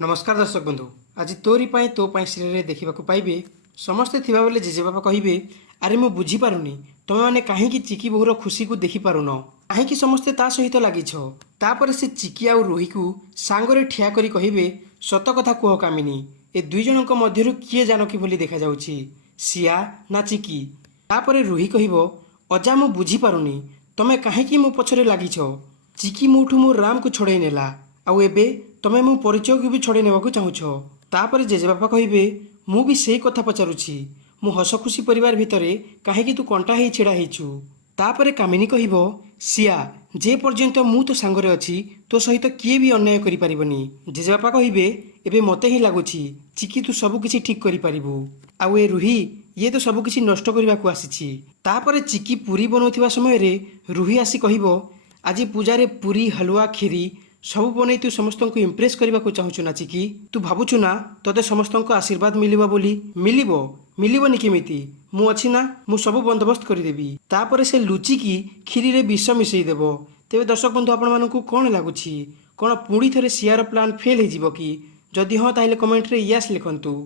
नमस्कार दर्शक बंधु। आज तोरी पाई तो पाई सीरियल देखा पाइबे समस्ते थिबा बेले जेजेबापा कहिबे, अरे मु बुझी पारुनी तुम मैंने कहीं चिकी बहुर खुशी को देखी पारुन, कहीं समस्ते ता सहित लगिछ। तापर से चिकी आउ रोही को सांगरे ठिया करी कहिबे, सत कथा कह कामिनी, ए दुई जनक मध्यरु किए जानकी भली देखा जाउछि, सिया ना चिकी। तापर रोही कहिबो, अजा मु बुझी पारुनी तमे कहीं मो पछरे लागिछ। चिकी मोठू मो राम को छड़ाई नेला, आउ एबे तमे मो परिचय को भी छड़ाई नेबाकू चाहुछ। तापर जेजेबापा कहिबे, मु भी सेई कथा पचारुछि, मु हस खुशी परिवार भितरे काहेकि तू कंटा हेई छिड़ा हेइछु। तापर कामिनी कहिबो, सिया जे पर्यंत मु तो सांगरे अछि तो सहित किए भी अन्याय करि परिबनी। जेजेबापा कहिबे, एबे मते ही लागुछि चिकी तू सब किछि ठीक करि परिबु, आउ ए रूही ये तो सब किछि नष्ट करिबाकू आसीछि। तापर चिकी पूरी बनौथिबा समय रे रूही आसी कहिबो, आज पूजारे पूरी हलवा खीरी सब बनै तू समस्त को इम्प्रेस करने को चाहूँ ना चिकी? तू भावुचु ना तोते समस्त को आशीर्वाद मिलिबो बोली? मिलिबनी केमिति? मु अछि ना, मु सब बंदोबस्त करदेवी। तापर से लुचिकी खीरी रे विष मिसई देबो। तेबे दर्शक बंधु आपण मानकू कोन लागुछि, कोन पुणी थरे सियार प्लान फेल हे जिवो कि? जदि हाँ ताहेले कमेंट रे यस लिखंतु।